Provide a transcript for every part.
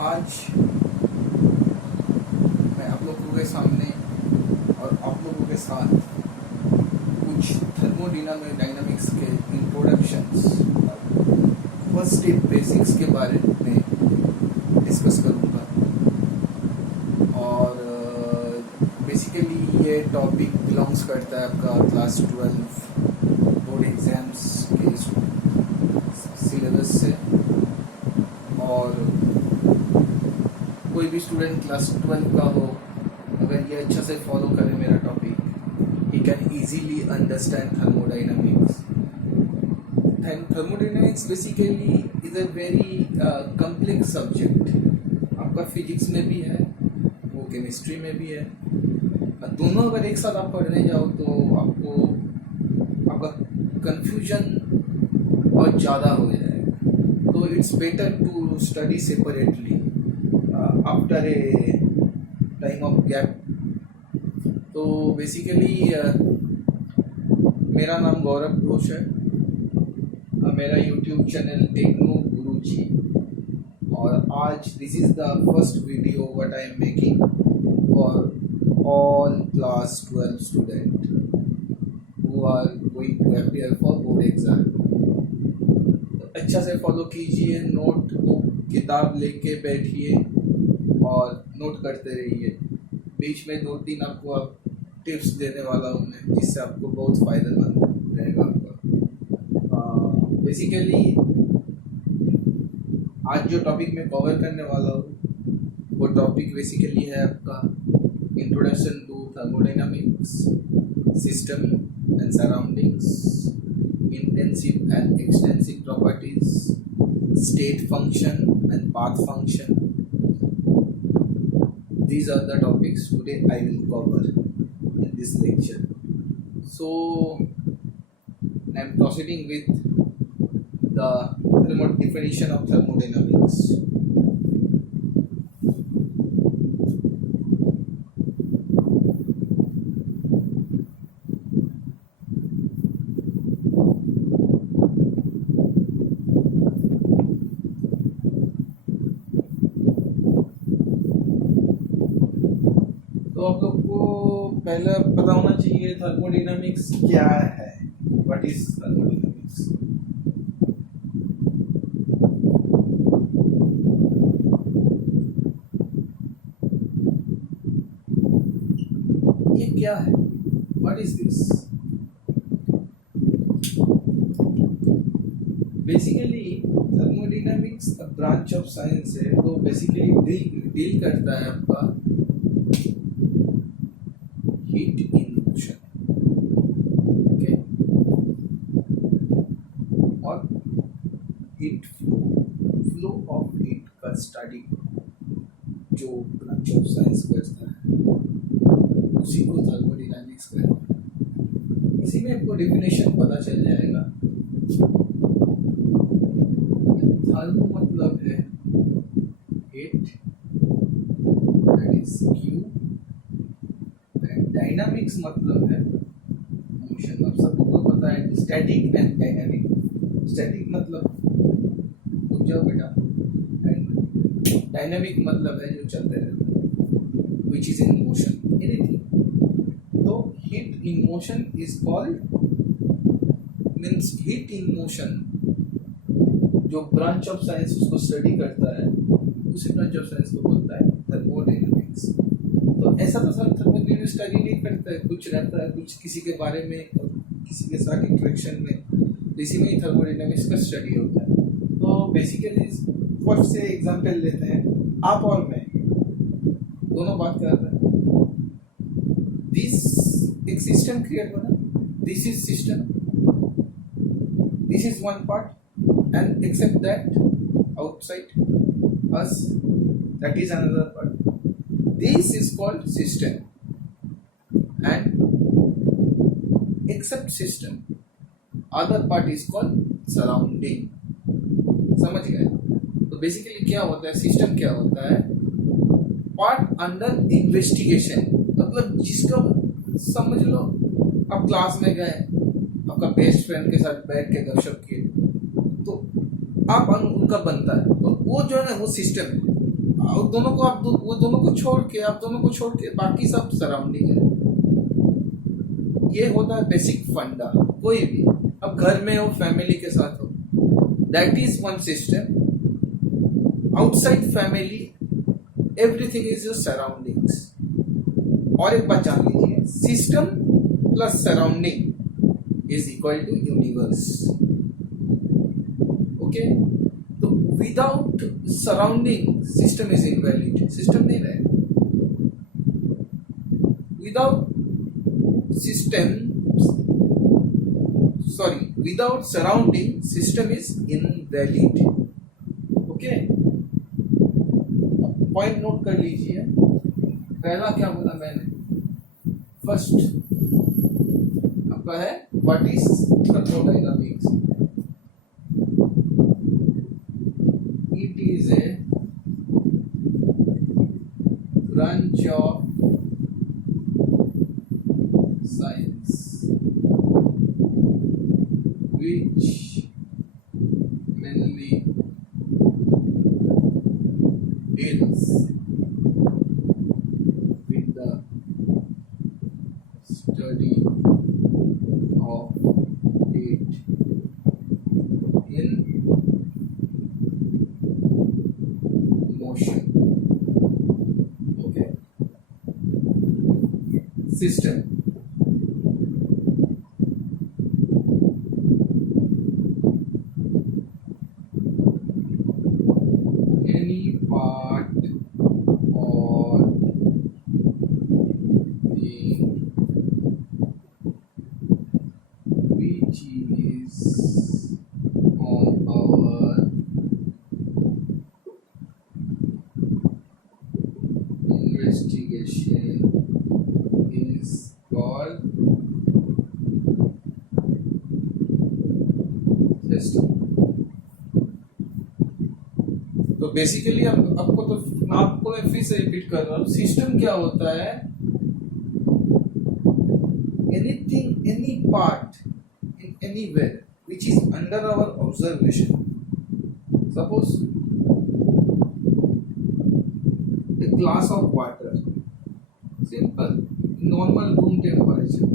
आज मैं आप लोगों के सामने और आप लोगों के साथ कुछ थर्मोडायनामिक्स के इंट्रोडक्शंस फर्स्ट स्टेप बेसिक्स के बारे में डिस्कस करूँगा। और बेसिकली ये टॉपिक बिलोंग्स करता है आपका क्लास 12 बोर्ड एग्जाम्स के सिलेबस से। और कोई भी स्टूडेंट क्लास 12 का हो, अगर ये अच्छा से फॉलो करे मेरा topic, he can easily understand thermodynamics. Thermodynamics basically is a very complex subject. आपका फिजिक्स में भी है, वो केमिस्ट्री में भी है। दोनों अगर एक साथ आप पढ़ने जाओ तो आपका कंफ्यूजन बहुत ज़्यादा हो जाएगा। तो it's better to study separately after a time of gap. तो बेसिकली मेरा नाम गौरव घोष है, मेरा यूट्यूब चैनल टेक्नो गुरुजी। और आज this is the first video what I am making for all class 12 student who are going to appear for board exam। तो अच्छा से फॉलो कीजिए, नोट बुक किताब लेके बैठिए और नोट करते रहिए। बीच में 2-3 आपको टिप्स देने वाला हूँ मैं, जिससे आपको बहुत फ़ायदेमंद रहेगा आपका। बेसिकली आज जो टॉपिक मैं कवर करने वाला हूँ वो टॉपिक बेसिकली है आपका introduction to thermodynamics, system and surroundings, intensive and extensive properties, state function and path function. These are the topics today I will cover in this lecture. So I am proceeding with the definition of thermodynamics. तो आप लोग को पहले पता होना चाहिए thermodynamics क्या है, व्हाट इज थर्मोडायनामिक्स। ये क्या है, what is this. Basically thermodynamics branch of science है, तो बेसिकली डील करता है आपका हीट इन मोशन, ओके, और हीट फ्लो ऑफ हीट का स्टडी जो ब्रांच ऑफ साइंस करता है उसी को थर्मोडायनामिक्स कहते हैं। इसी में आपको डेफिनेशन पता चल जाएगा। थर्मो मतलब है heat, that is Q. Dynamics मतलब है मोशन। अब सबको पता है स्टैटिक एंड डायनामिक। स्टैटिक मतलब रुक जाओ बेटा, डायनामिक मतलब है जो चलते रहता है, which is in motion, anything. तो heat in motion is called, means heat in motion जो ब्रांच ऑफ साइंस उसको स्टडी करता है, उसी ब्रांच ऑफ साइंस को बोलता है थर्मोडायनामिक्स। तो ऐसा तो सब थर्मोडायनामिक्स स्टडी नहीं करता है, कुछ रहता है कुछ किसी के बारे में, किसी के साथ इंटरेक्शन में, इसी में ही थर्मोडायनामिक्स का स्टडी होता है। तो बेसिकली फर्स्ट से एग्जांपल लेते हैं, आप और मैं दोनों बात कर रहे हैं। दिस एक सिस्टम क्रिएट बना, this is system, this is one part, and except that outside us, that is another part. This is called system, and except system other part is called surrounding। समझ गए। तो basically क्या होता है, system क्या होता है, पार्ट अंडर इन्वेस्टिगेशन। मतलब जिसका समझ लो आप क्लास में गए, आपका बेस्ट फ्रेंड के साथ बैठ के गपशप किए, तो आप उनका बनता है, तो वो जो है ना वो सिस्टम है। वो दोनों को छोड़ के बाकी सब सराउंडिंग है। ये होता है बेसिक फंडा। कोई भी, अब घर में हो, फैमिली के साथ हो, that is one system. Outside family everything is your surroundings. और एक बात जान लीजिए, system plus surrounding is equal to universe. Okay, तो without surrounding system is invalid, system नहीं रहेगा। Without system, sorry, without surrounding system is invalid. Okay, point note कर लीजिए। पहला क्या बोला मैंने? फर्स्ट आपका है what is thermodynamics. It is a branch of science which mainly deals with the study of heat in motion. Okay, system. Any part or thing which is on our investigation is called system. तो basically आपको मैं फिर से repeat कर रहा हूँ, system क्या होता है? Anything, any part in anywhere which is under our observation. Suppose a glass of water, simple, normal room temperature.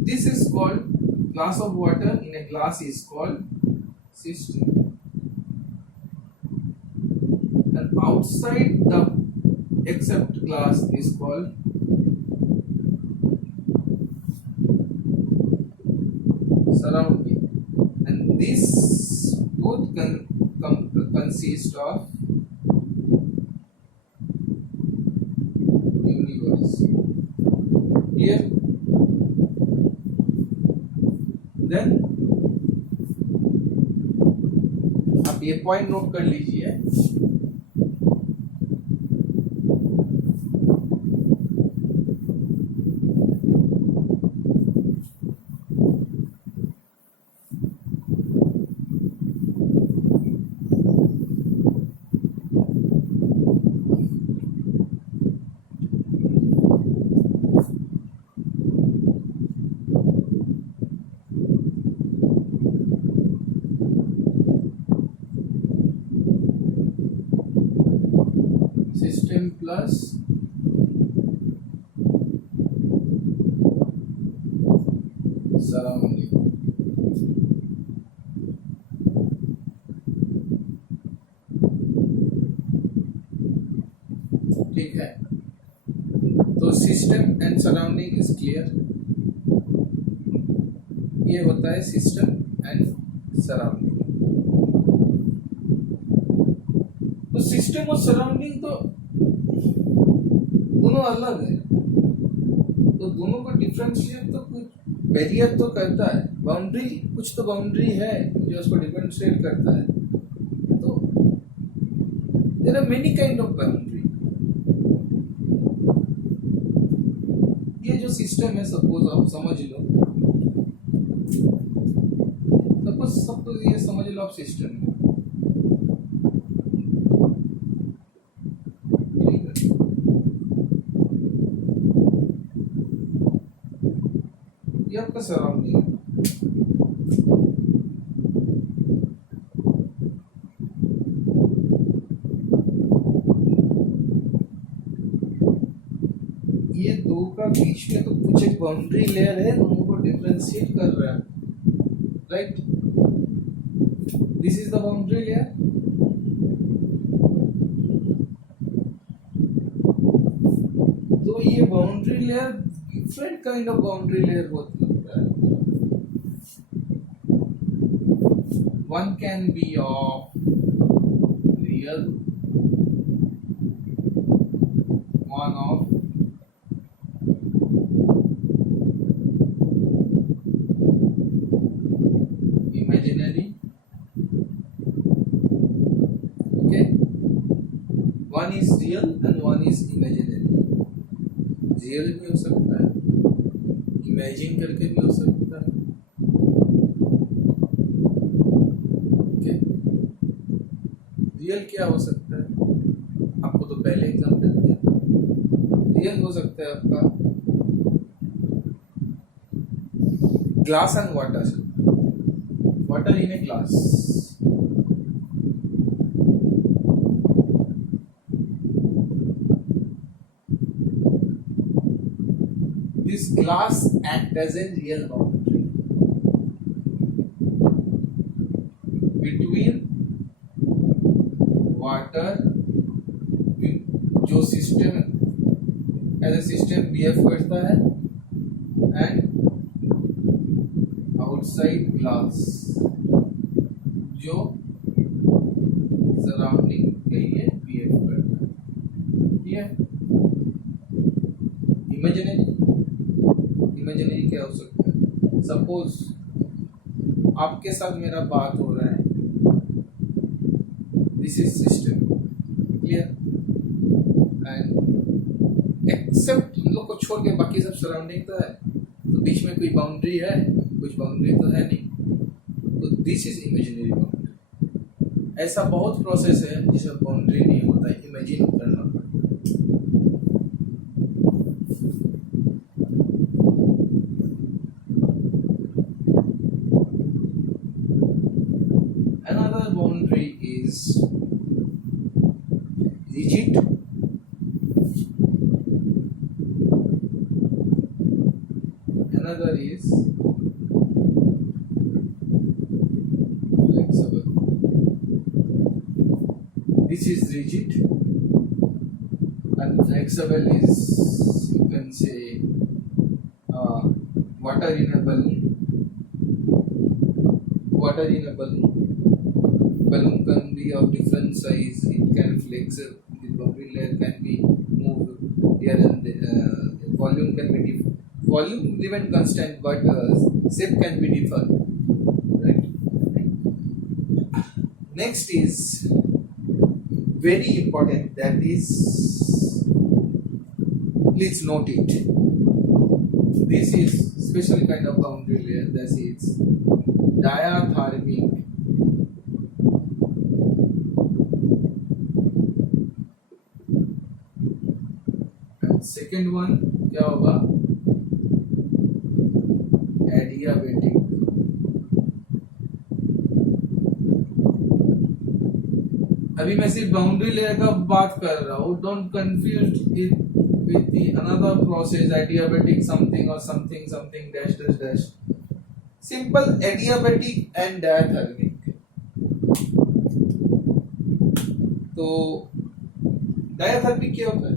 This is called glass of water in a glass is called system. And outside the except glass is called surrounding. And this both consist of universe. Here, then आप ये point note कर लीजिए। System plus surrounding. ठीक है, तो system and surrounding is clear. ये होता है सिस्टम एंड सराउंडिंग। तो सिस्टम और सराउंडिंग तो दोनों अलग है, तो दोनों को डिफरेंशिएट तो कुछ बैरियर तो करता है, बाउंड्री, कुछ तो बाउंड्री है जो उसको डिफरेंशिएट करता है। तो there are many kind of boundary. ये जो सिस्टम है, सपोज आप समझ लो, सपोज ये समझ लो आप सिस्टम है, ये आपका सराउंडिंग है। दो का बीच में तो कुछ एक बाउंड्री लेयर है, दोनों को डिफरेंशिएट कर रहा है, right? This is the boundary layer. तो ये boundary layer different kind of boundary layer होती है। One can be of real, one of imaginary, okay? One is real and one is imaginary. Real भी हो सकता है, इमेजिन करके भी हो सकता है, okay? रियल क्या हो सकता है? आपको तो पहले एग्जाम्पल दिया। रियल हो सकता है आपका glass and water, water in a glass. This glass acts as a real boundary between water, जो system as a system behave करता है, एंड आउटसाइड ग्लास जो सराउंडिंग के लिए बिहेव करता है, ठीक है? इमेजिनरी, इमेजिनरी क्या हो सकता है? सपोज आपके साथ मेरा बात हो रहा है, this is system, clear? And except हम लोग को छोड़ के बाकी सब सराउंडिंग तो है, तो बीच में कोई बाउंड्री है? कुछ बाउंड्री तो है नहीं, तो दिस इज इमेजिनरी बाउंड्री। ऐसा बहुत प्रोसेस है जिसमें बाउंड्री नहीं होता है, इमेजिन करना पड़ता है। Another boundary is rigid, another is flexible. This is rigid and flexible is, you can say, water in a balloon. Water in a balloon. Balloon can be of different size. It can flex. The boundary layer can be moved here and there. Volume can be volume remain constant, but shape can be different. Right. Next is very important. That is, please note it. This is special kind of boundary layer. That is diathermic. And second one क्या होगा? Adiabatic. अभी मैं सिर्फ boundary layer का बात कर रहा हूँ, don't confuse it with the another process, adiabatic something और something something dash dash dash. Simple adiabatic and diathermic. तो डायथर्मिक क्या होता है?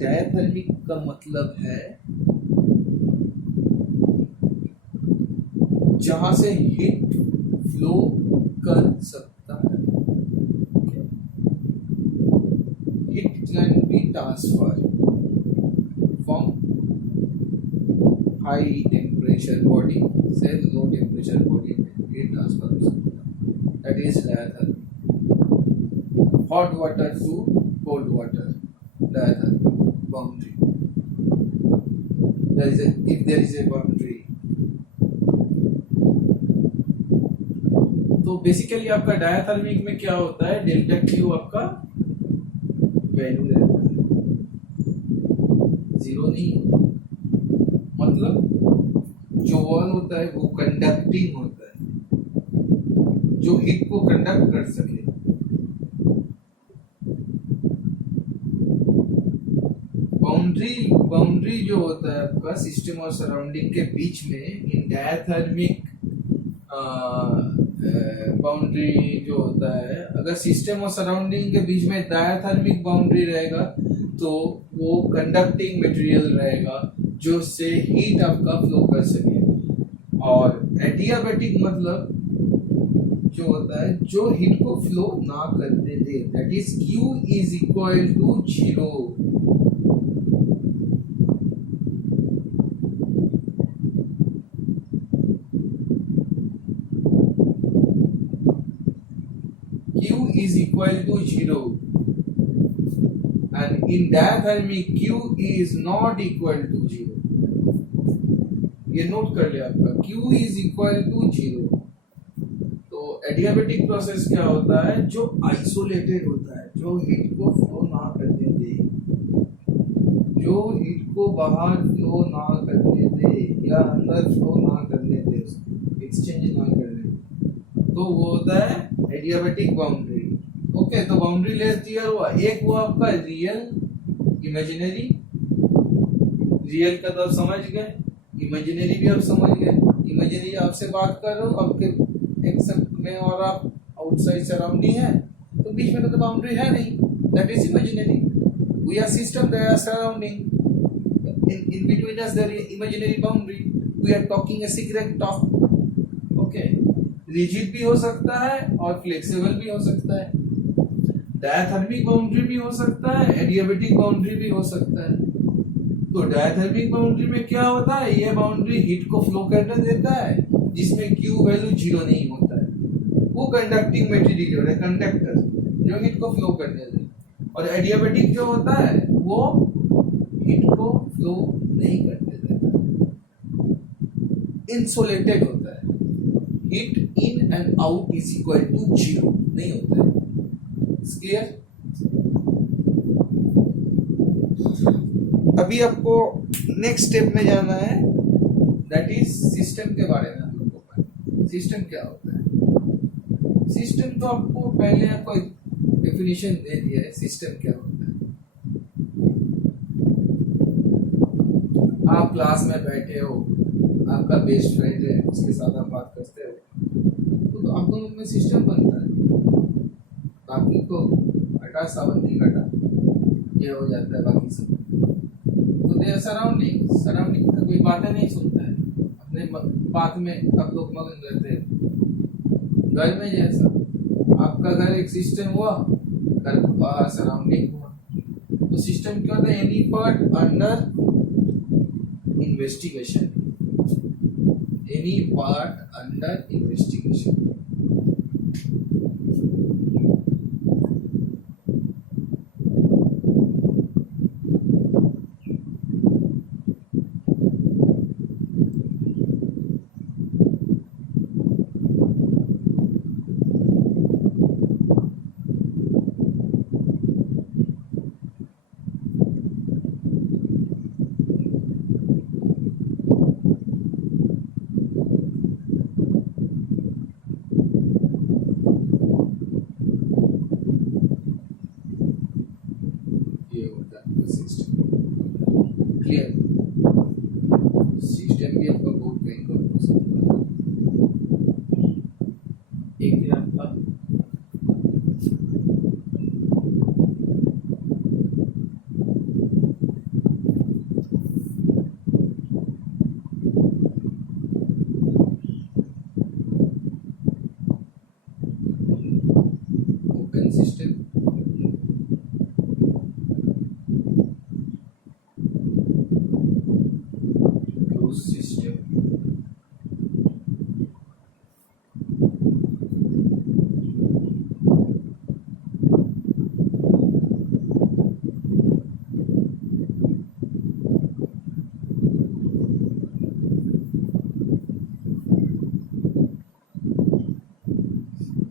डायथर्मिक का मतलब है जहां से हीट फ्लो कर सकता है, heat can be transfer from high temperature body से लो टेम्परेचर बॉडी में हीट ट्रांसफर हो सकता है, that is diathermic. Hot water to cold water, diathermic boundary. If there is a boundary, तो बेसिकली आपका डायथर्मिक में क्या होता है? डेल्टा क्यू आपका वैल्यू रहता है, जीरो नहीं। मतलब जो वॉल होता है वो कंडक्टिंग होता है, जो हीट को कंडक्ट कर सके। बाउंड्री जो होता है आपका सिस्टम और सराउंडिंग के बीच में इन डायथर्मिक बाउंड्री जो होता है, अगर सिस्टम और सराउंडिंग के बीच में डायथर्मिक बाउंड्री रहेगा तो वो कंडक्टिंग मटेरियल रहेगा जो से हीट आपका फ्लो कर सके। और एडियाबैटिक मतलब जो होता है जो हीट को फ्लो ना करने दे, that is Q is equal to 0। Q is equal to 0 and in diathermic Q is not equal to 0। ये नोट कर लिया आपका, Q is equal to 0। तो एडियाबैटिक प्रोसेस क्या होता है, जो आइसोलेटेड होता है, जो हीट को फ्लो ना करने दे, जो हीट को बाहर फ्लो ना करने दे या अंदर फ्लो ना करने दे, एक्सचेंज ना करने दे, तो वो होता है एडियाबैटिक बाउंड्री। ओके, तो बाउंड्री लेयर क्लियर हुआ। एक वो आपका रियल, इमेजिनरी। रियल का तो आप समझ गए, इमेजिनरी भी आप समझ गए। इमेजिनरी आपसे बात कर रहा हूँ, आपके एक्सेप्ट में और आप आउटसाइड सराउंडिंग है, तो बीच में तो बाउंड्री है नहीं, that is imaginary. We are system, they are surrounding, in between us there is imaginary boundary, we are talking a secret talk। Okay, rigid भी हो सकता है और फ्लेक्सिबल भी हो सकता है, डायथर्मिक बाउंड्री भी हो सकता है, एडियाबैटिक बाउंड्री भी हो सकता है। तो डायथर्मिक बाउंड्री में क्या होता है, ये बाउंड्री हीट को फ्लो करने देता है जिसमें Q वैल्यू 0 नहीं होता है, वो कंडक्टिंग मटेरियल है, कंडक्टर जो हीट को फ्लो करने देता है। और एडियाबैटिक जो होता है वो हीट को फ्लो नहीं करने देता, इंसुलेटेड होता है, heat in and out is equal to 0 नहीं होता है। क्लियर? अभी आपको नेक्स्ट स्टेप में जाना है, दैट इज सिस्टम के बारे में। हम लोग को सिस्टम क्या होता है, सिस्टम तो आपको पहले आपको डेफिनेशन दे दिया है, सिस्टम क्या होता है। आप क्लास में बैठे हो, आपका बेस्ट फ्रेंड है, उसके साथ आप बात करते हो, तो आप दोनों में सिस्टम बनता है। बाकी को हटा, सावन नहीं हटा, ये हो जाता है बाकी सब। तो दे सराउंडिंग, सराउंडिंग कोई बातें नहीं सुनता है, अपने बात में आप लोग मगन रहते हैं। घर में जैसा आपका घर एक सिस्टम हुआ, घर के बाहर सराउंडिंग हुआ। तो सिस्टम क्या होता है, any part under investigation, any part under investigation. Clear? System भी आपका बहुत कहीं का हो सकता है। एक है आपका open system, close system,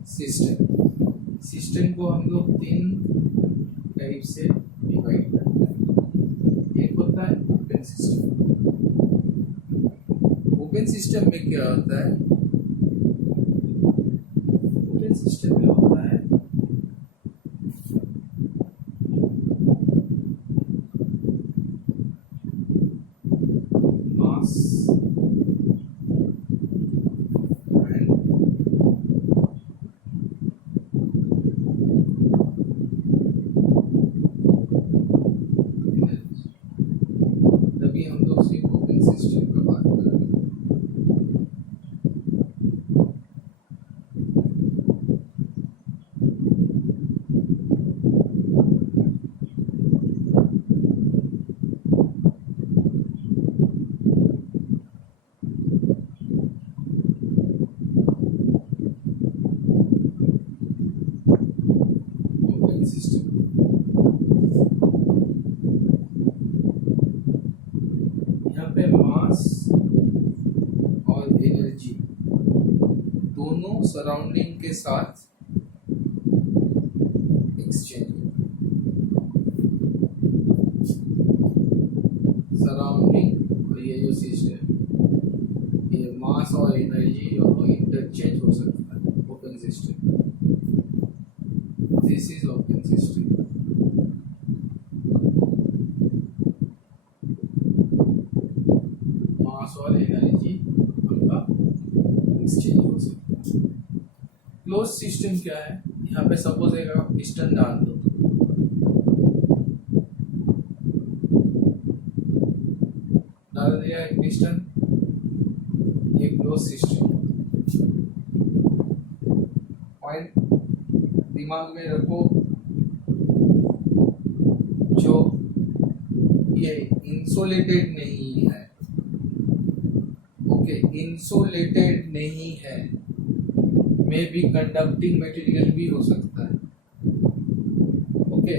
system. System को हम लोग 3 टाइप से डिवाइड करते हैं। एक होता है ओपन सिस्टम। ओपन सिस्टम में क्या होता है, ओपन सिस्टम में होता है mass and energy। तभी हम लोग सिर्फ ओपन सिस्टम पर बात कर रहे हैं। ओपन सिस्टम यहाँ पे मास और एनर्जी दोनों सराउंडिंग के साथ एक्सचेंज, सराउंडिंग और ये जो सिस्टम, ये मास और एनर्जी और इंटरचेंज हो सकता है open system. This is open system. Mass और एनर्जी उनका एक्सचेंज हो सकता है। क्लोज सिस्टम क्या है? यहाँ पे सपोज एक पिस्टन डाल दो, डाल दिया एक पिस्टन, ये क्लोज सिस्टम। पॉइंट दिमाग में रखो, जो ये इंसुलेटेड नहीं है, ओके, इंसुलेटेड नहीं है, मे बी कंडक्टिंग मटेरियल भी हो सकता है, ओके।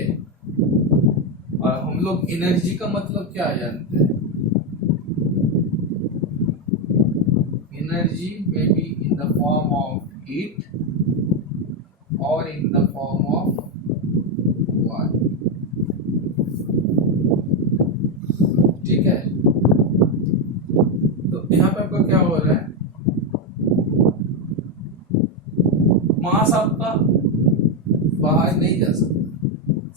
और हम लोग एनर्जी का मतलब क्या जानते हैं? Energy may be in the form of heat और in the form of water, ठीक है। तो यहाँ पे आपका क्या हो रहा है? मास आपका बाहर नहीं जा सकता,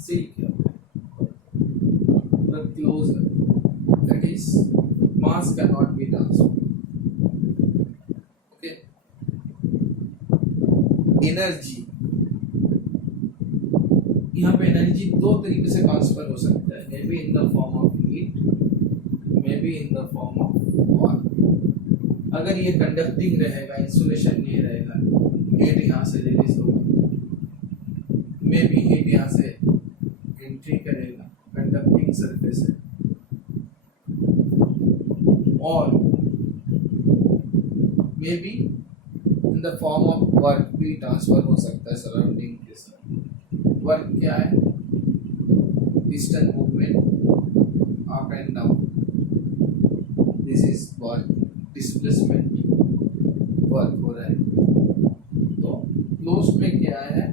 सील किया हुआ, क्लोज है, that is mass can not be transferred, okay. Energy, यहाँ पे एनर्जी दो तरीके से ट्रांसफर हो सकता है, मे be in the form of heat, may be in the form of water. अगर ये कंडक्टिंग रहेगा, इंसुलेशन नहीं रहेगा, हीट यहाँ से रिलीज होगा, मे बी हीट यहाँ से एंट्री करेगा, कंडक्टिंग सरफेस है, और मे be in the form of work भी ट्रांसफर हो सकता है सराउंडिंग के साथ। वर्क क्या है? Piston movement up and down, this is work, displacement work हो रहा है। तो क्लोज में क्या है?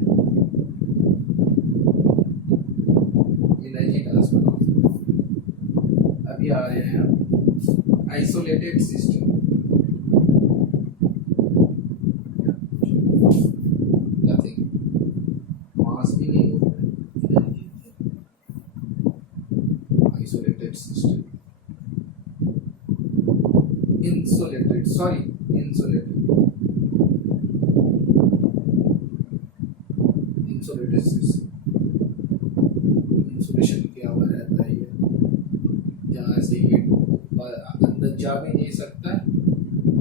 एनर्जी ट्रांसफर हो सकता है। अभी आ रहे हैं हम आइसोलेटेड सिस्टम। नथिंग, मास भी नहीं होता है, isolated system. Insulated, sorry, insulated, insulated system, insulation किया हुआ रहता है, ये जहाँ से हीट अंदर जा भी नहीं सकता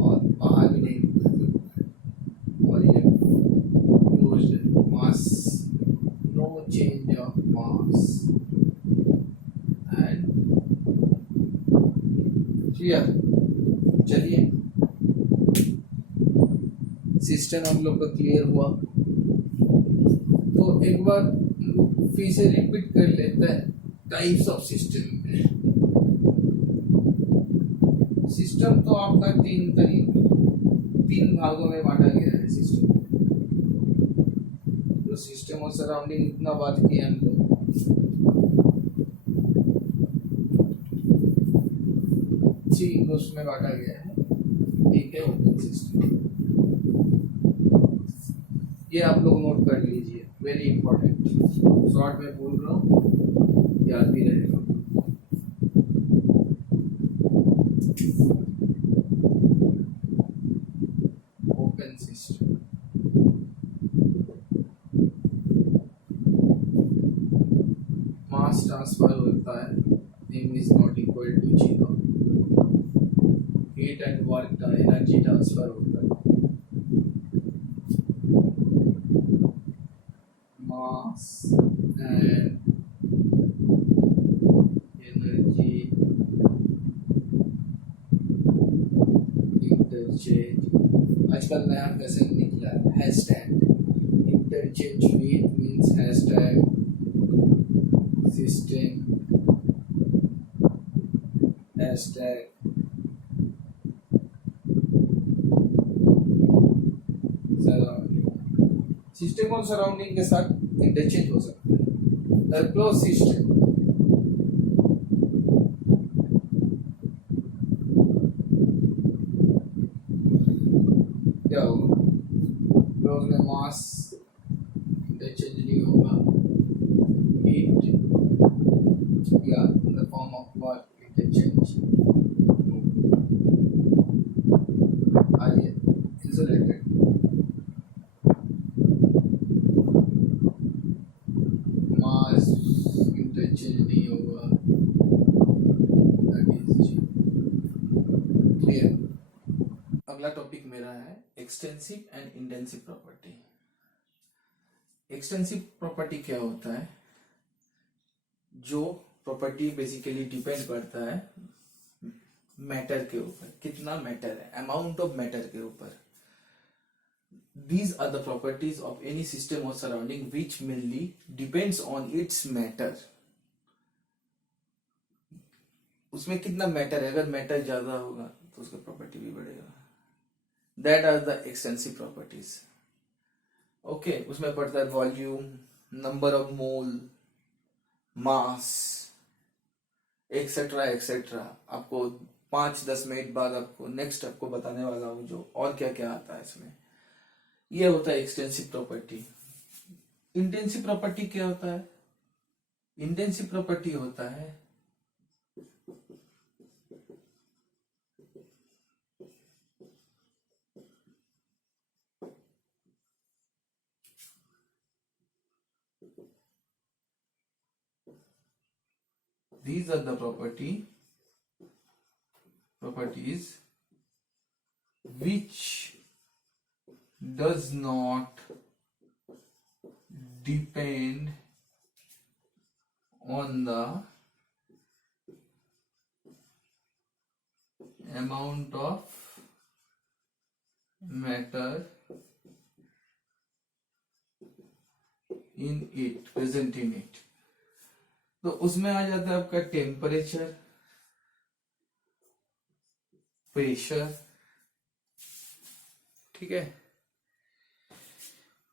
और बाहर भी नहीं निकल सकता है, और ये क्लोज्ड है, mass, no change of mass and clear. चलिए, सिस्टम हम लोग का क्लियर हुआ, तो एक बार फिर से रिपीट कर लेते हैं टाइप्स ऑफ सिस्टम। सिस्टम तो आपका तीन भागों में बांटा गया है सिस्टम। तो सिस्टम और सराउंडिंग इतना बात किया हम लोग। उसमें बांटा गया है, ठीक है, ओपन सिस्टम। ये आप लोग नोट कर लीजिए, वेरी इंपॉर्टेंट, शॉर्ट में बोल रहा हूँ, याद भी रहेगा। ओपन सिस्टम, मास ट्रांसफर होता है, m is not equal to 0, heat and work energy transfer होता है, मास एंड एनर्जी इंटरचेंज। आजकल नया फैशन निकला है, hashtag interchange heat means hashtag system, hashtag surrounding. System और सराउंडिंग के साथ इंटरचेंज हो सकता है। क्लोज सिस्टम, क्या होगा? क्लोज में मास इंटरचेंज नहीं होगा, हीट या इन the form of work interchange. आइए इंसुलेटेड, मास इंटरचेंज नहीं होगा, दैट इज क्लियर। अगला टॉपिक मेरा है extensive and intensive property. Extensive property क्या होता है? जो प्रॉपर्टी बेसिकली डिपेंड करता है मैटर के ऊपर, कितना मैटर है, अमाउंट ऑफ मैटर के ऊपर। These are the properties of any system or surrounding which mainly depends on its matter. उसमें कितना मैटर है, अगर मैटर ज्यादा होगा तो उसका प्रॉपर्टी भी बढ़ेगा। That are the extensive properties. Okay, उसमें पड़ता है volume, number of mole, mass, etcetera etcetera. आपको 5-10 मिनट बाद आपको नेक्स्ट आपको बताने वाला हूँ जो और क्या क्या आता है इसमें। ये होता है एक्सटेंसिव प्रॉपर्टी। इंटेंसिव प्रॉपर्टी क्या होता है? इंटेंसिव प्रॉपर्टी होता है these are the properties which does not depend on the amount of matter in it, present in it। तो उसमें आ जाता है आपका टेम्परेचर, प्रेशर, ठीक है,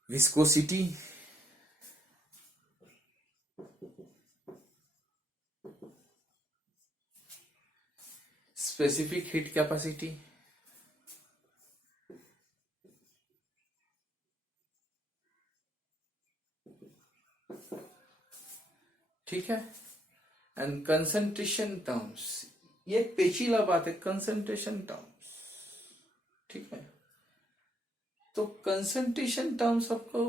विस्कोसिटी, स्पेसिफिक हीट कैपेसिटी, ठीक है, एंड कंसंट्रेशन टर्म्स। ये एक पेचीला बात है, कंसंट्रेशन टर्म्स, ठीक है। तो कंसंट्रेशन टर्म्स आपको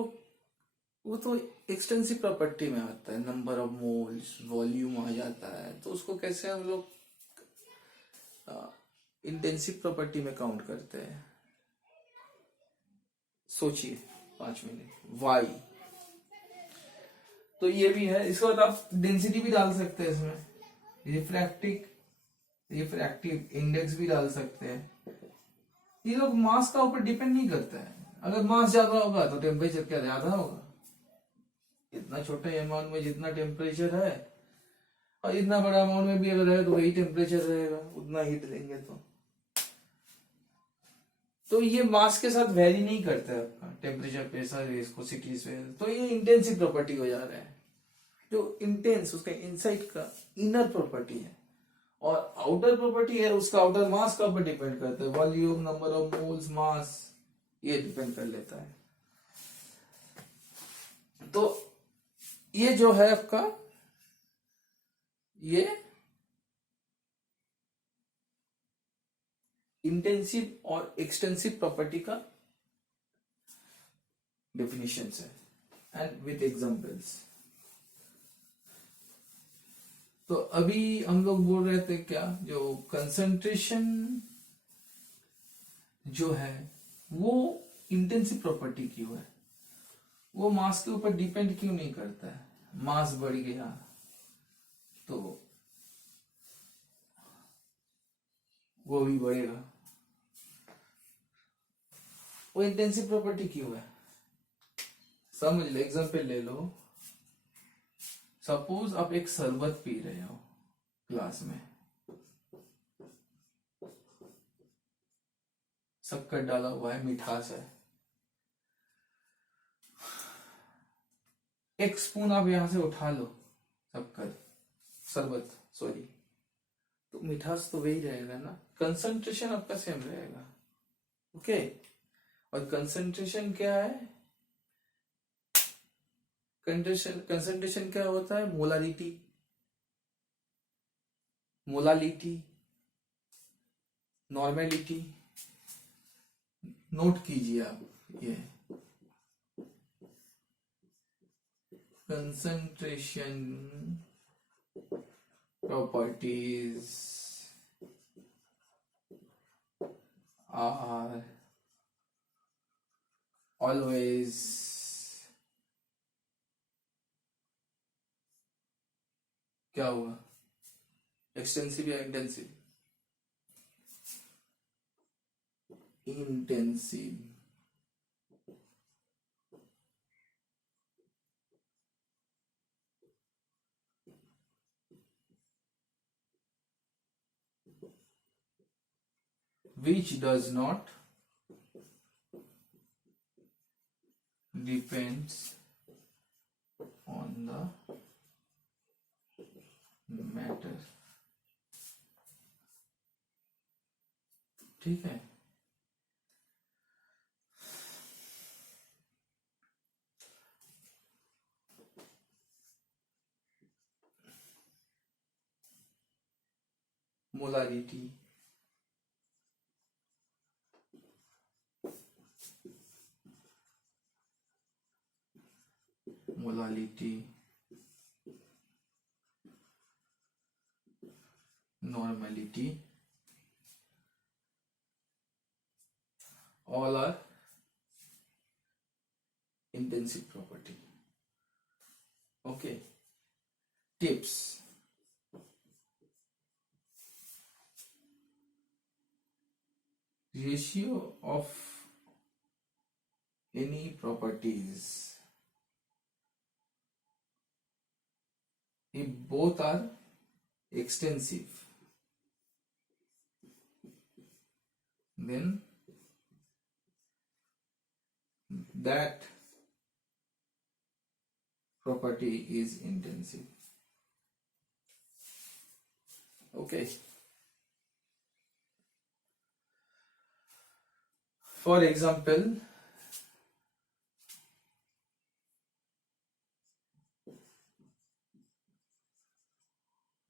वो तो एक्सटेंसिव प्रॉपर्टी में आता है, नंबर ऑफ मोल्स, वॉल्यूम आ जाता है, तो उसको कैसे हम लोग इंटेंसिव प्रॉपर्टी में काउंट करते हैं? सोचिए 5 मिनट। वाई, तो ये भी है। इसके बाद आप डेंसिटी भी डाल सकते हैं इसमें, रिफ्रैक्टिव इंडेक्स भी डाल सकते हैं। ये लोग मास का ऊपर डिपेंड नहीं करता है। अगर मास ज्यादा होगा तो टेम्परेचर क्या ज्यादा होगा? इतना छोटे अमाउंट में जितना टेम्परेचर है, और इतना बड़ा अमाउंट में भी अगर है तो वही टेम्परेचर रहेगा, उतना हीट देंगे तो ये मास के साथ वेरी नहीं करता है आपका टेम्परेचर, प्रेशर, विस्कोसिटी से। तो ये इंटेंसिव प्रॉपर्टी हो जा रहा है। जो इंटेंस उसका इनसाइड का इनर प्रॉपर्टी है, और आउटर प्रॉपर्टी है उसका आउटर मास का ऊपर डिपेंड करता है, वॉल्यूम, नंबर ऑफ मोल्स, मास, ये डिपेंड कर लेता है। तो ये जो है आपका, ये इंटेंसिव और एक्सटेंसिव प्रॉपर्टी का डेफिनेशन है एंड विथ एग्जांपल्स। तो अभी हम लोग बोल रहे थे क्या, जो कंसंट्रेशन जो है वो इंटेंसिव प्रॉपर्टी क्यों है, वो मास के ऊपर डिपेंड क्यों नहीं करता है। मास बढ़ गया तो वो भी बढ़ेगा, वो इंटेंसिव प्रॉपर्टी क्यों है। समझ लो, एग्जांपल ले लो। सपोज आप एक शरबत पी रहे हो क्लास में, शक्कर डाला हुआ है, मिठास है, एक स्पून आप यहां से उठा लो शरबत सॉरी, तो मिठास तो वही रहेगा ना, कंसंट्रेशन आपका सेम रहेगा। ओके, और कंसंट्रेशन क्या है, कंसंट्रेशन क्या होता है, मोलारिटी, मोलालिटी, नॉर्मेलिटी। नोट कीजिए आप ये concentration properties are always क्या हुआ, एक्सटेंसिव या intensive, intensive. which does not depends on the matter। ठीक है, molarity, molality, normality, all are intensive property। okay, tips, ratio of any properties if both are extensive, then that property is intensive। okay, for example,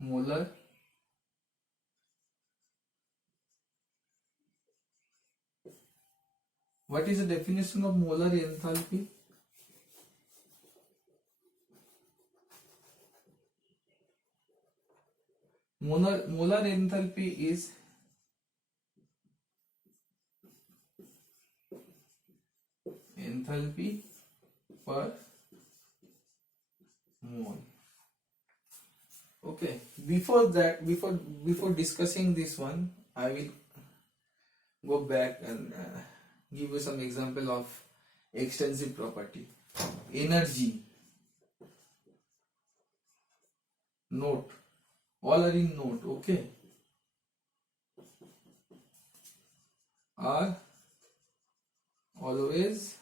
molar what is the definition of molar enthalpy? Molar enthalpy is enthalpy per mole। okay, before that, before discussing this one, I will go back and give you some example of extensive property। energy, note, all are in note, okay, are always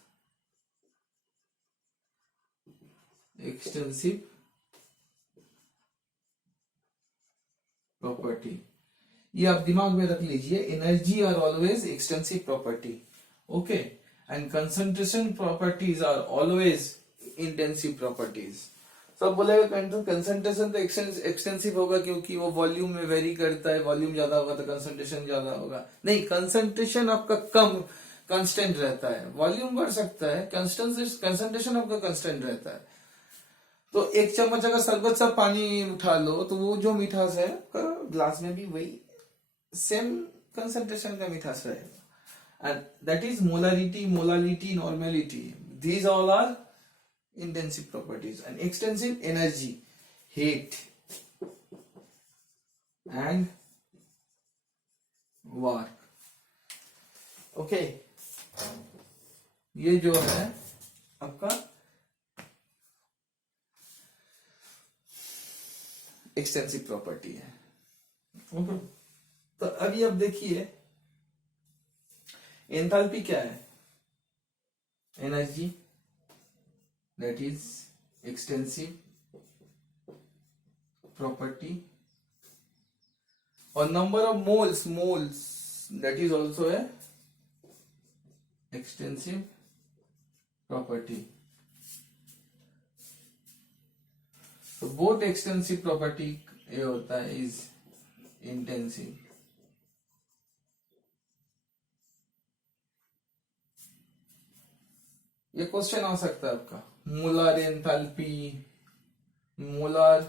extensive property। ये आप दिमाग में रख लीजिए, energy are always extensive property, okay, and concentration properties are always intensive properties. सब बोलेगा concentration तो extensive होगा क्योंकि वो वॉल्यूम में वेरी करता है, वॉल्यूम ज्यादा होगा तो कंसंट्रेशन ज्यादा होगा। नहीं, कंसंट्रेशन आपका कम कांस्टेंट रहता है, वॉल्यूम बढ़ सकता है, कंसंट्रेशन आपका कांस्टेंट रहता है। तो एक चम्मच अगर शरबत सा पानी उठा लो तो वो जो मिठास है ग्लास में भी वही सेम कंसंट्रेशन का मिठास रहेगा। And that is molarity, molality, normality, these all are intensive properties. And extensive energy, heat and work. Okay, ये जो है आपका एक्सटेंसिव प्रॉपर्टी है। ओके, तो अभी अब देखिए एंथैल्पी क्या है? Energy, that is extensive property, or number of moles, that is also a extensive property. So both extensive property ये होता है is intensive. ये क्वेश्चन आ सकता है आपका, मोलर एंथैल्पी, मोलर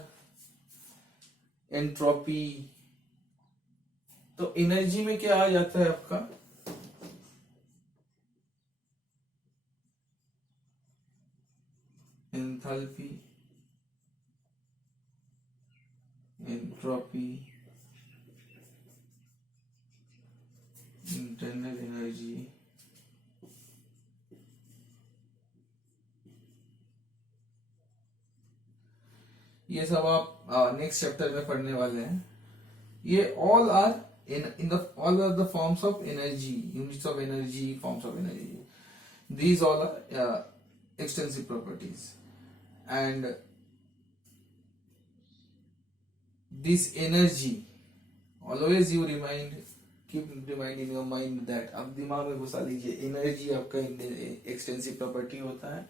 एंट्रोपी, तो एनर्जी में क्या आ जाता है आपका? एंथैल्पी, एंट्रोपी, इंटरनल एनर्जी, ये सब आप नेक्स्ट चैप्टर में पढ़ने वाले हैं। ये all are in the all are the forms of energy, units of energy, forms of energy, these all are extensive properties. And this energy always you remind, keep remind in your mind that, आप दिमाग में घुसा लीजिए, energy आपका extensive property होता है,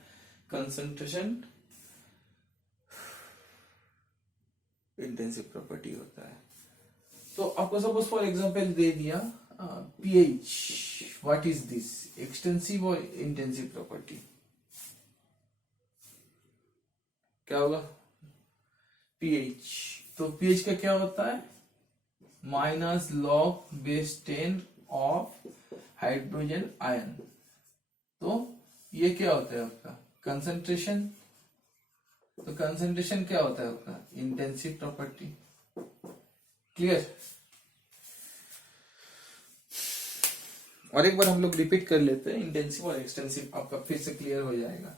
concentration intensive property होता है। तो आपको सपोज फॉर एग्जांपल दे दिया pH, what is this? Extensive और इंटेंसिव प्रॉपर्टी। क्या होगा? पीएच, तो पीएच का क्या होता है? Minus log base 10 of hydrogen ion. तो ये क्या होता है आपका? कंसंट्रेशन। तो कंसंट्रेशन क्या होता है आपका? Intensive property. क्लियर? और एक बार हम लोग रिपीट कर लेते हैं, इंटेंसिव और एक्सटेंसिव, आपका फिर से क्लियर हो जाएगा।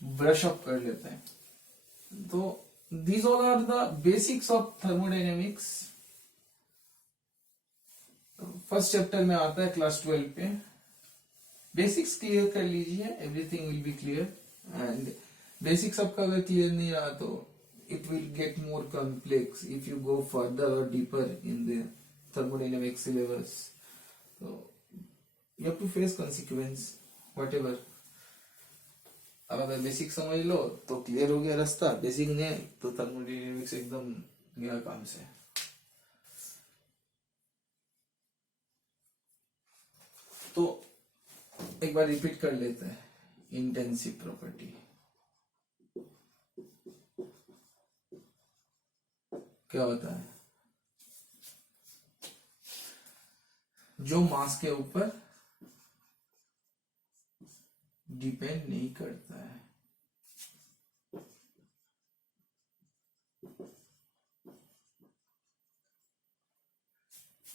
ब्रश अप कर लेते हैं। तो these all are the basics of thermodynamics। First chapter में आता है क्लास 12 पे। बेसिक्स क्लियर कर लीजिए, everything will be clear. And basics आपका अगर क्लियर नहीं रहा तो it will get more complex if you go further or deeper in the thermodynamics syllabus. So you have to face consequence whatever. अब अगर basic समझ लो तो क्लियर हो गया रास्ता, बेसिक नहीं तो थर्मोडायनेमिक्स एकदम गया काम से। तो एक बार रिपीट कर लेते हैं, इंटेंसिव प्रॉपर्टी क्या होता है? जो मास के ऊपर डिपेंड नहीं करता है।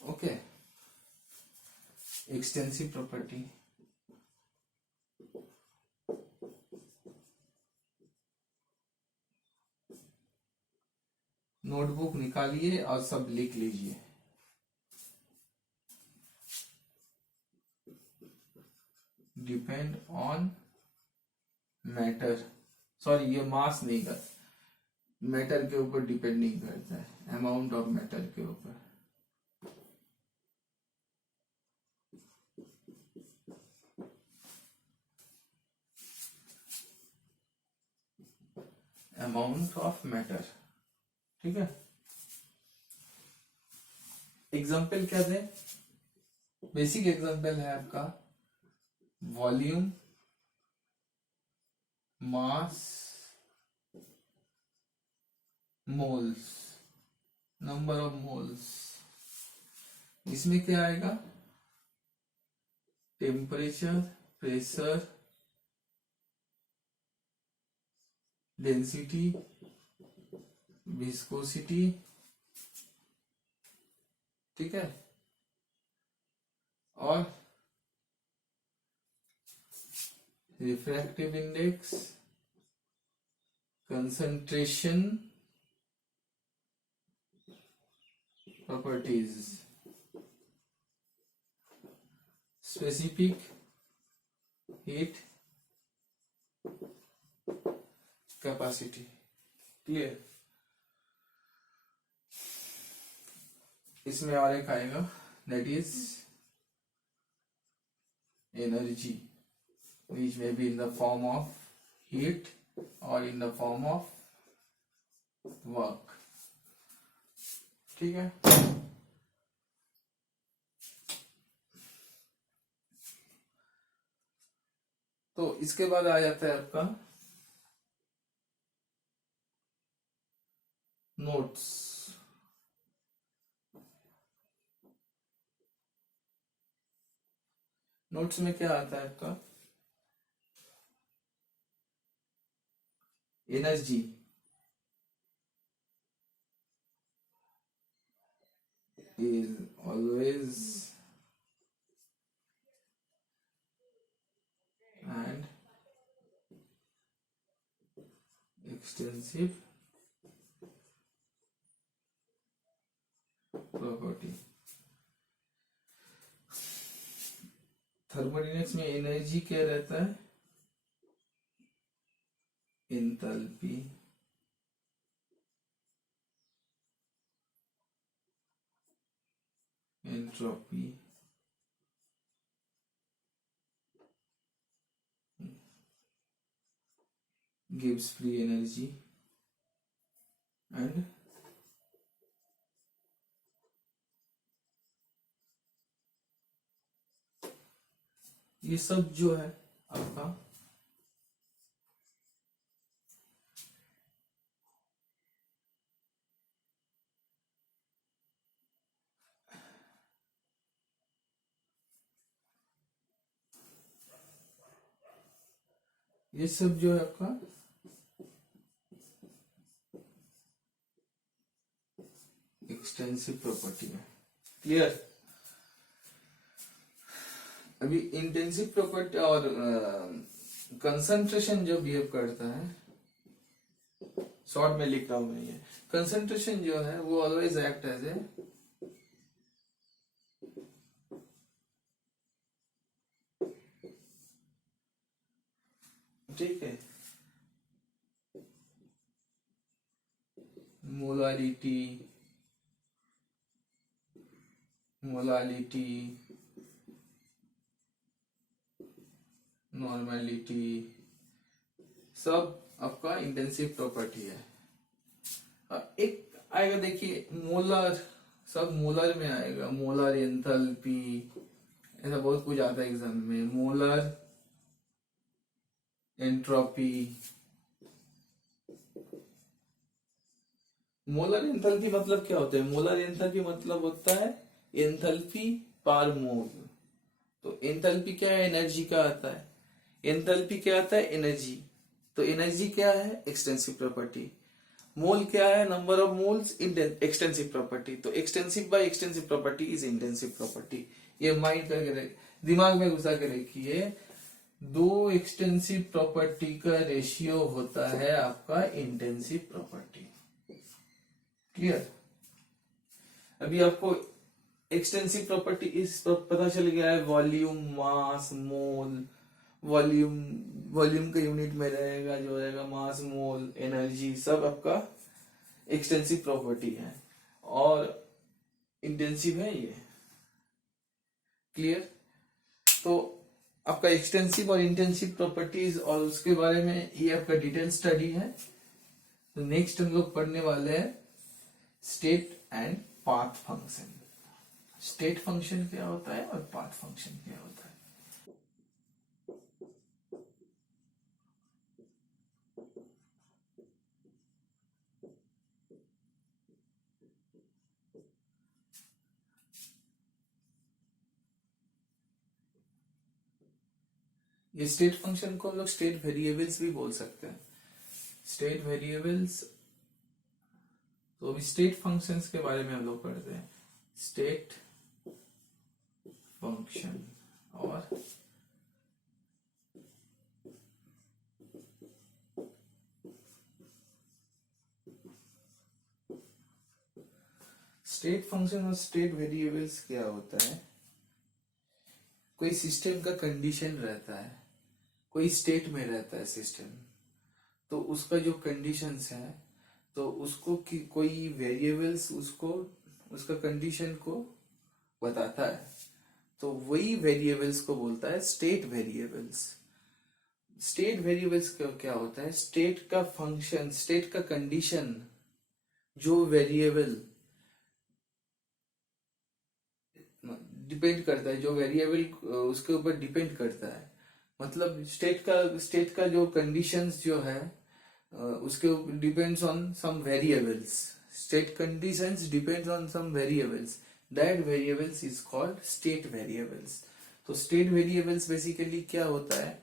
ओके, एक्सटेंसिव प्रॉपर्टी नोटबुक निकालिए और सब लिख लीजिए। डिपेंड ऑन मैटर, सॉरी ये मास नहीं कर, मैटर के ऊपर डिपेंड नहीं करता है, अमाउंट ऑफ मैटर के ऊपर। Amount of matter. ठीक है, एग्जाम्पल क्या दें? बेसिक एग्जाम्पल है आपका volume, mass, moles, number of moles. इसमें क्या आएगा? Temperature, pressure, density, viscosity. ठीक है, और refractive index, concentration, properties, specific heat capacity. Clear? इसमें और एक आएगा, that is energy, which may be in the form of heat or in the form of work। ठीक है, तो इसके बाद आ जाता है आपका नोट्स। नोट्स में क्या आता है आपका? Energy is always and extensive property। Thermodynamics में एनर्जी क्या रहता है? Enthalpy, entropy, gives free energy and ये सब जो है आपका ये सब जो है आपका एक्सटेंसिव प्रॉपर्टी है। क्लियर? अभी इंटेंसिव प्रॉपर्टी और कंसंट्रेशन जो बिहेव करता है, शॉर्ट में लिख रहा हूं मैं, ये कंसंट्रेशन जो है वो ऑलवेज एक्ट एज ए ठीक है मोलारिटी, मोलालिटी, नॉर्मेलिटी, सब आपका इंटेंसिव प्रॉपर्टी है। एक आएगा देखिए मोलर, सब मोलर में आएगा, मोलर एंथैल्पी, ऐसा बहुत कुछ आता है एग्जाम में। मोलर एंट्रोपी, मोलर एंथैल्पी मतलब क्या होता है? मोलर एंथैल्पी मतलब होता है एंथैल्पी पर मोल। तो एंथैल्पी क्या है? एनर्जी का आता है। एंथैल्पी क्या आता है? एनर्जी। तो एनर्जी क्या है? Extensive property. मोल क्या है? Number of moles, extensive property. तो extensive by extensive property is intensive property. ये माइंड करके दिमाग में घुसा के रखिए। दो एक्सटेंसिव प्रॉपर्टी का रेशियो होता है आपका इंटेंसिव प्रॉपर्टी। क्लियर? अभी आपको एक्सटेंसिव प्रॉपर्टी इस पता चल गया है, वॉल्यूम, मास, मोल। वॉल्यूम का यूनिट में रहेगा जो रहेगा मास, मोल, एनर्जी, सब आपका एक्सटेंसिव प्रॉपर्टी है और इंटेंसिव है ये। क्लियर? तो आपका एक्सटेंसिव और इंटेंसिव प्रॉपर्टीज और उसके बारे में ये आपका डिटेल स्टडी है। तो नेक्स्ट हम लोग पढ़ने वाले हैं state and path function. State function क्या होता है और पाथ फंक्शन क्या होता है। ये स्टेट फंक्शन को हम लोग स्टेट वेरिएबल्स भी बोल सकते हैं। स्टेट वेरिएबल्स, तो अभी स्टेट फंक्शंस के बारे में हम लोग पढ़ते हैं। स्टेट फंक्शन और स्टेट फंक्शन और स्टेट वेरिएबल्स क्या होता है। कोई सिस्टम का कंडीशन रहता है, कोई स्टेट में रहता है सिस्टम, तो उसका जो कंडीशंस है तो उसको कोई वेरिएबल्स उसको उसका कंडीशन को बताता है, तो वही वेरिएबल्स को बोलता है स्टेट वेरिएबल्स। स्टेट वेरिएबल्स क्या होता है, स्टेट का फंक्शन, स्टेट का कंडीशन जो वेरिएबल डिपेंड करता है, जो वेरिएबल उसके ऊपर डिपेंड करता है, मतलब स्टेट का जो कंडीशंस जो है उसके depends on some variables. State conditions depends on some variables, that variables is called state variables. तो स्टेट वेरिएबल्स बेसिकली क्या होता है,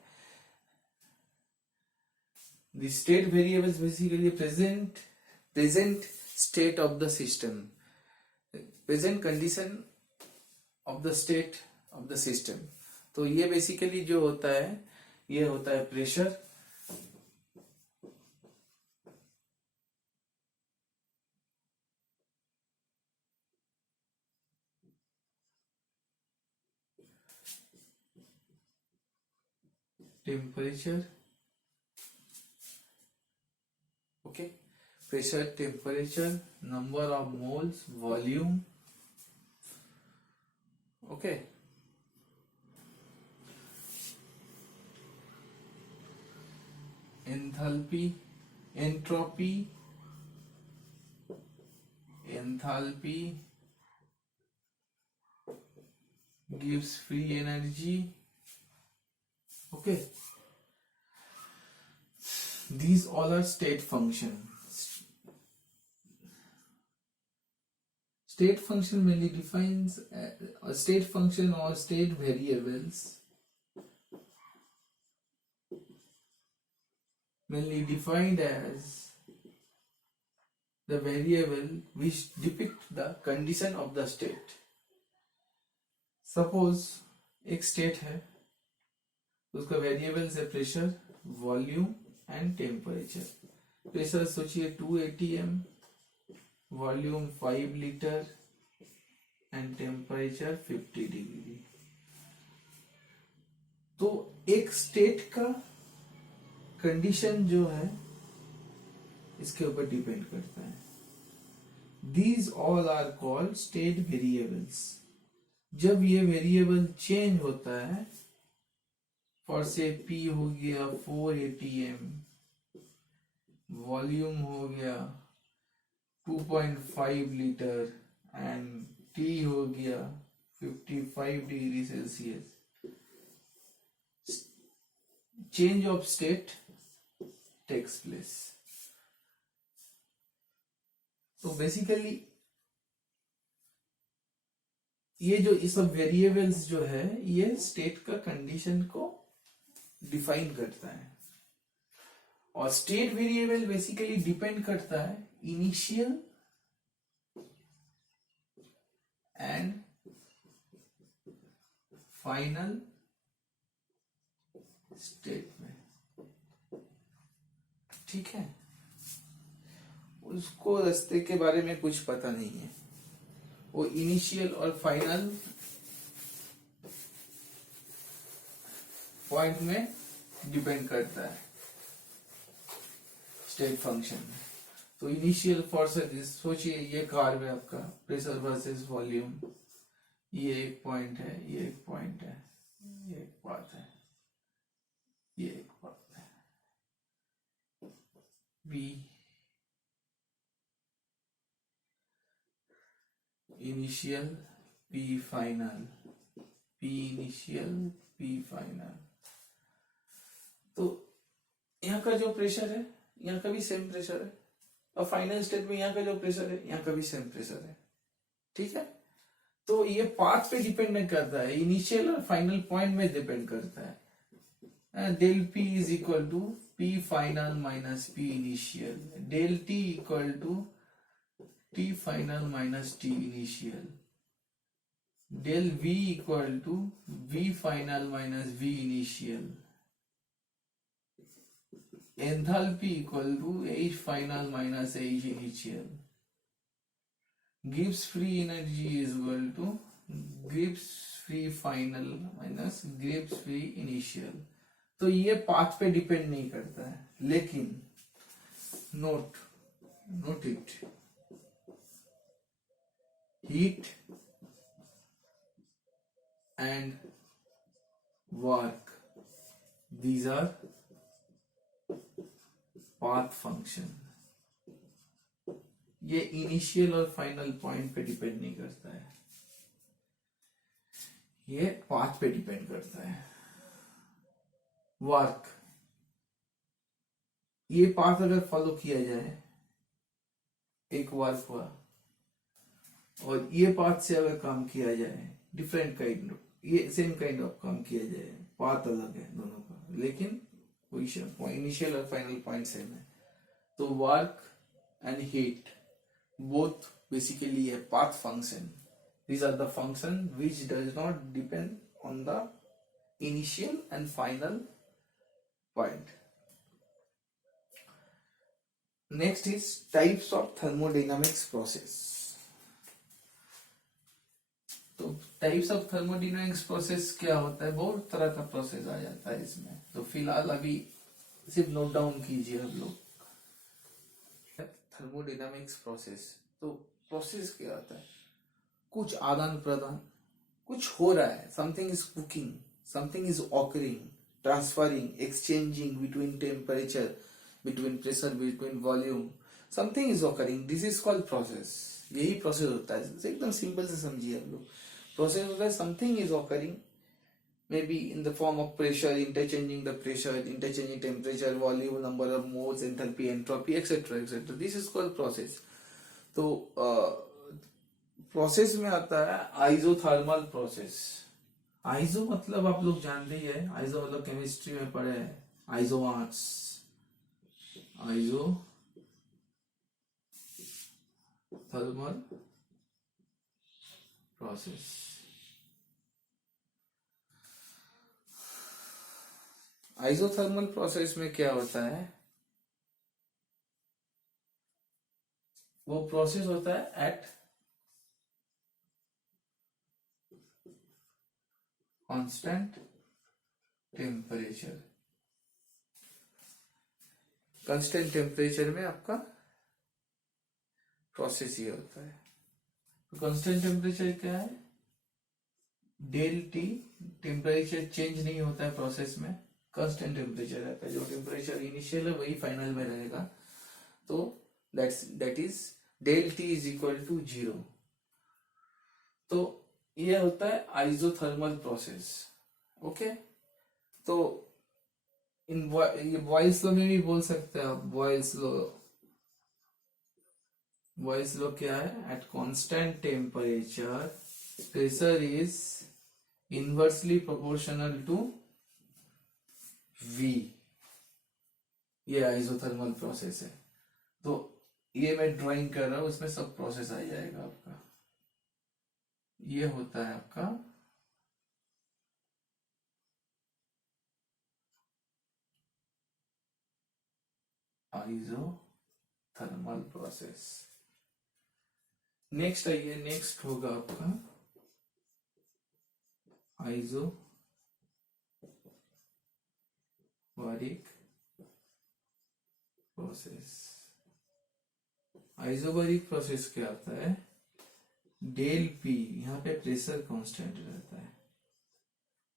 the state variables basically present state of the system, present condition of the state of the system। तो ये basically जो होता है, ये होता है pressure, temperature, okay, pressure, temperature, number of moles, volume, okay, enthalpy, entropy, enthalpy gives free energy, okay, these all are state functions। State function mainly defines a state function or state variables mainly defined as the variable which depict the condition of the state। Suppose एक state है, उसका variables है pressure, volume and temperature. Pressure सोचिए 2 atm, volume 5 litre and temperature 50 degree. तो एक state का condition जो है इसके ऊपर डिपेंड करता है। These all are called state variables. जब ये वेरिएबल चेंज होता है, फॉर से P हो गया 4 atm, वॉल्यूम हो गया 2.5 लीटर एंड T हो गया 55 degree Celsius, change of state takes place. तो बेसिकली ये जो ये सब वेरिएबल्स जो है ये स्टेट का कंडीशन को डिफाइन करता है। और स्टेट वेरिएबल बेसिकली डिपेंड करता है इनिशियल एंड फाइनल स्टेट में, ठीक है। उसको रास्ते के बारे में कुछ पता नहीं है, वो इनिशियल और फाइनल पॉइंट में डिपेंड करता है स्टेट फंक्शन में। तो इनिशियल फॉर सोचिए ये कार में आपका प्रेशर वर्सेस वॉल्यूम, ये एक पॉइंट है, ये एक पॉइंट है, ये एक बात है, ये एक बात है, B initial P final, P initial P final. तो यहाँ का जो प्रेशर है यहाँ का भी सेम प्रेशर है, और फाइनल स्टेट में यहाँ का जो प्रेशर है यहाँ का भी सेम प्रेशर है। ठीक है, तो ये पाथ पे डिपेंड नहीं करता है, इनिशियल और फाइनल पॉइंट में डिपेंड करता है। Del P is equal to P final minus P initial, del T equal to T final minus T initial, del V equal to V final minus V initial, enthalpy equal to H final minus H initial, Gibbs free energy is equal to Gibbs free final minus Gibbs free initial। तो ये path पे depend नहीं करता है, लेकिन note it, heat and work, these our path function. ये initial और final point पे डिपेंड नहीं करता है, ये पाथ पे डिपेंड करता है। वर्क, ये पाथ अगर फॉलो किया जाए, एक वर्क हुआ, और ये पाथ से अगर काम किया जाए, डिफरेंट काइंड, ये सेम काइंड ऑफ काम किया जाए, पाथ अलग है दोनों का, लेकिन पोजीशन इनिशियल और फाइनल पॉइंट सेम है। तो work and heat both basically a path function. These are the function which does not depend on the initial and final point. Next is types of thermodynamics process. तो types of thermodynamics process क्या होता है, बहुत तरह का process आ जाता है इसमें, तो फिलहाल अभी सिर्फ नोट डाउन कीजिए आप लोग। थर्मोडायनामिक्स प्रोसेस, तो प्रोसेस क्या होता है, कुछ आदान प्रदान, कुछ हो रहा है, something is cooking, something is occurring, transferring, exchanging between temperature, between pressure, between volume, something is occurring, this is called process. यही प्रोसेस होता है, एकदम सिंपल से समझिए आप लोग। प्रोसेस होता है something is occurring, maybe in the form of pressure, interchanging the pressure, interchanging temperature, volume, number of moles, enthalpy, entropy, etc., etc. This is called process. तो प्रोसेस में आता है आइसोथर्मल प्रोसेस। आइसो मतलब आप लोग जानते ही है, आइसो मतलब केमिस्ट्री में पढ़े हैं, isomers, iso thermal process. Isothermal process में क्या होता है, वो प्रोसेस होता है at constant temperature. Constant temperature में आपका प्रोसेस ये होता है। तो कांस्टेंट टेम्परेचर क्या है, डेल टी, टेम्परेचर चेंज नहीं होता है प्रोसेस में, कांस्टेंट टेम्परेचर रहता है, जो टेम्परेचर इनिशियल है वही फाइनल में रहेगा। तो that is del T is equal to 0। तो ये होता है आइसोथर्मल प्रोसेस। ओके, तो इन बॉयल्स लॉ में भी बोल सकते हैं आप, बॉयल्स लॉ, बॉयल्स लॉ क्या है, at constant temperature pressure is inversely proportional to V। ये आइसोथर्मल प्रोसेस है। तो ये मैं ड्राइंग कर रहा हूं, इसमें सब प्रोसेस आ जाएगा आपका। ये होता है आपका आइसोथर्मल प्रोसेस। नेक्स्ट आइए, नेक्स्ट होगा आपका आइसोबारिक प्रोसेस। आइसोबारिक प्रोसेस क्या होता है, डेल पी, यहाँ पे प्रेशर कांस्टेंट रहता है,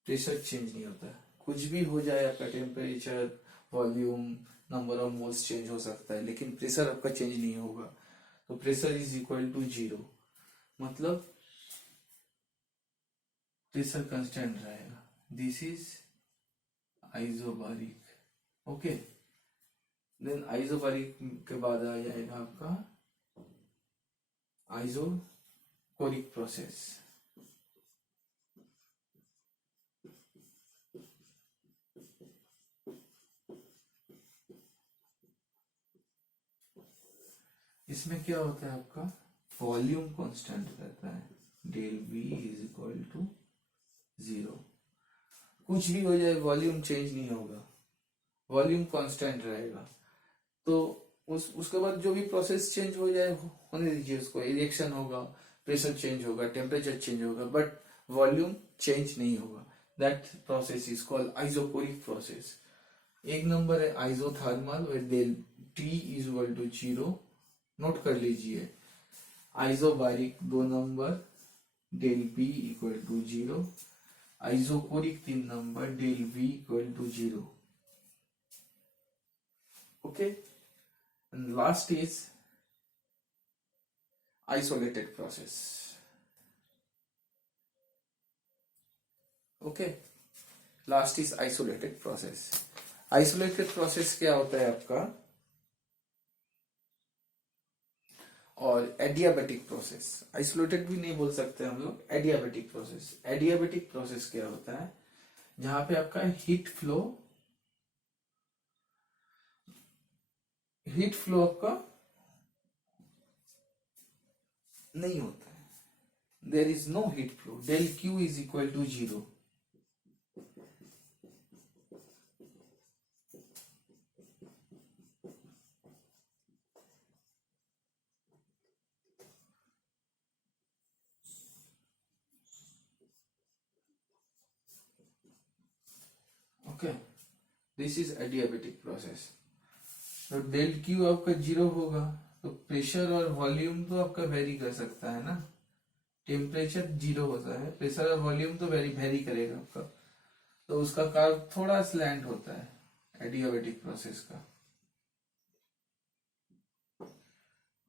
प्रेशर चेंज नहीं होता है, कुछ भी हो जाए आपका, temperature, volume, number of moles change हो सकता है, लेकिन प्रेशर आपका चेंज नहीं होगा। तो प्रेशर इज इक्वल टू 0। मतलब प्रेशर कांस्टेंट रहेगा। This is isobaric. Okay, then isobaric के बाद आ जाएगा आपका आइसोकोरिक प्रोसेस। इसमें क्या होता है आपका वॉल्यूम कांस्टेंट रहता है, del V is equal to 0। कुछ भी हो जाए वॉल्यूम चेंज नहीं होगा, वॉल्यूम कांस्टेंट रहेगा। तो उसके बाद जो भी प्रोसेस चेंज हो जाए होने दीजिए उसको, रिएक्शन होगा, प्रेशर चेंज होगा, टेम्परेचर चेंज होगा, बट वॉल्यूम चेंज नहीं होगा। That process is called isochoric process. एक नंबर है isothermal, del T is equal to 0, note कर लीजिए। Isobaric 2 number, del B equal to 0। Isochoric 3 number, del V equal to 0। Okay, and last is isolated process. Okay, last is isolated process. Isolated process क्या होता है आपका, और adiabatic process. Isolated भी नहीं बोल सकते हम लोग, एडियाबेटिक प्रोसेस। एडियाबेटिक प्रोसेस क्या होता है, जहां पे आपका हीट फ्लो आपका नहीं होता है, there is no heat flow, del Q is equal to 0। Okay, this is adiabatic process. तो डेल क्यू आपका 0 होगा, तो प्रेशर और वॉल्यूम तो आपका वेरी कर सकता है ना। टेम्परेचर 0 होता है, प्रेशर और वॉल्यूम तो वेरी करेगा आपका, तो उसका कर्व थोड़ा स्लैंट होता है एडियाबेटिक प्रोसेस का।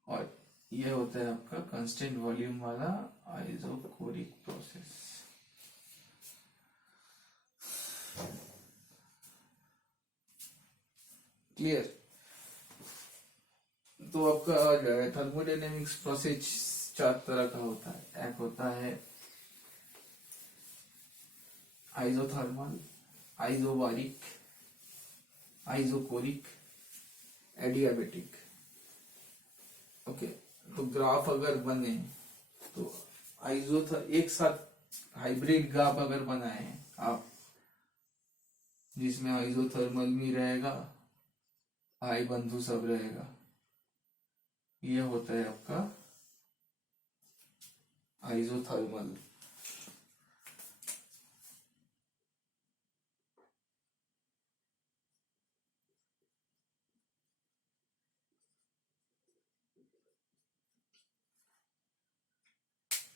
और ये होता है आपका कांस्टेंट वॉल्यूम वाला आइसोकोरिक प्रोसेस। क्लियर। तो आपका थर्मोडायनेमिक्स प्रोसेस 4 तरह का होता है। एक होता है isothermal, isobaric, isochoric, adiabatic. Okay, तो ग्राफ अगर बने तो एक साथ हाइब्रिड ग्राफ अगर बनाए आप, जिसमें आइसोथर्मल भी रहेगा, हाई बंधु सब रहेगा, ये होता है आपका आइसोथर्मल।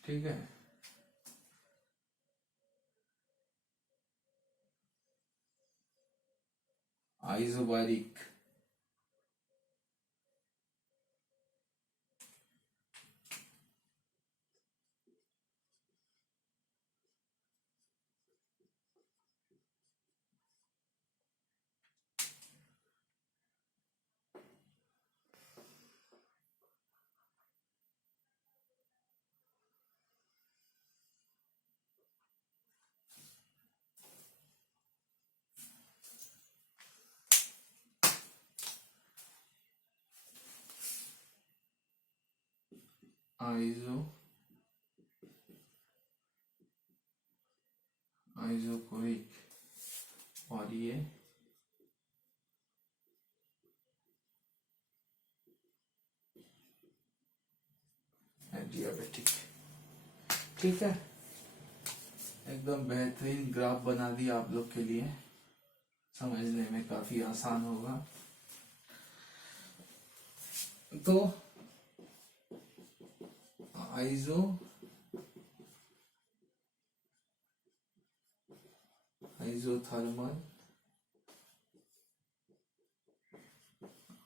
ठीक है, आइसोबारिक आइसोकोरिक, और ये एडियाबेटिक। ठीक है, एकदम बेहतरीन ग्राफ बना दिया आप लोग के लिए, समझने में काफी आसान होगा। तो isothermal,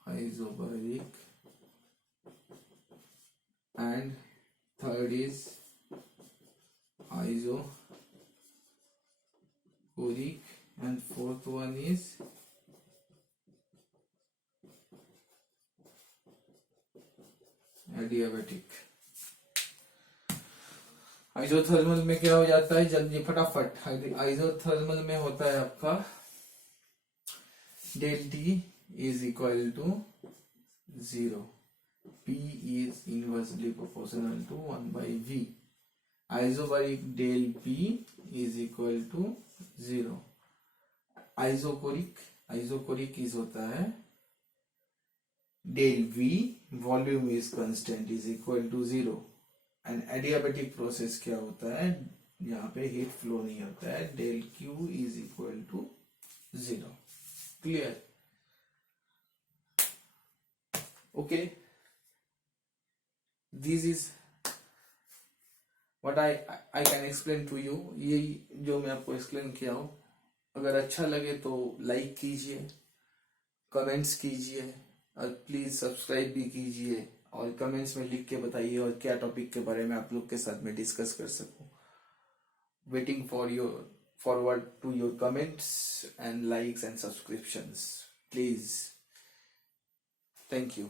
isobaric and third is isochoric, and fourth one is adiabatic. Isothermal में क्या हो जाता है, जल्दी फटाफट, आइसोथर्मल में होता है आपका del T is equal to 0, P is inversely proportional to 1 by V. Isobaric del P is equal to 0. Isochoric is होता है del V, volume is constant, is equal to 0. And adiabatic process क्या होता है, यहाँ पे heat flow नहीं होता है, del Q is equal to 0. Clear? Okay, this is what I can explain to you. ये जो मैं आपको एक्सप्लेन किया हूं, अगर अच्छा लगे तो लाइक कीजिए, कमेंट्स कीजिए, और प्लीज सब्सक्राइब भी कीजिए, और कमेंट्स में लिख के बताइए और क्या टॉपिक के बारे में आप लोग के साथ में डिस्कस कर सकूं. Waiting for your forward to your comments and likes and subscriptions, please. Thank you.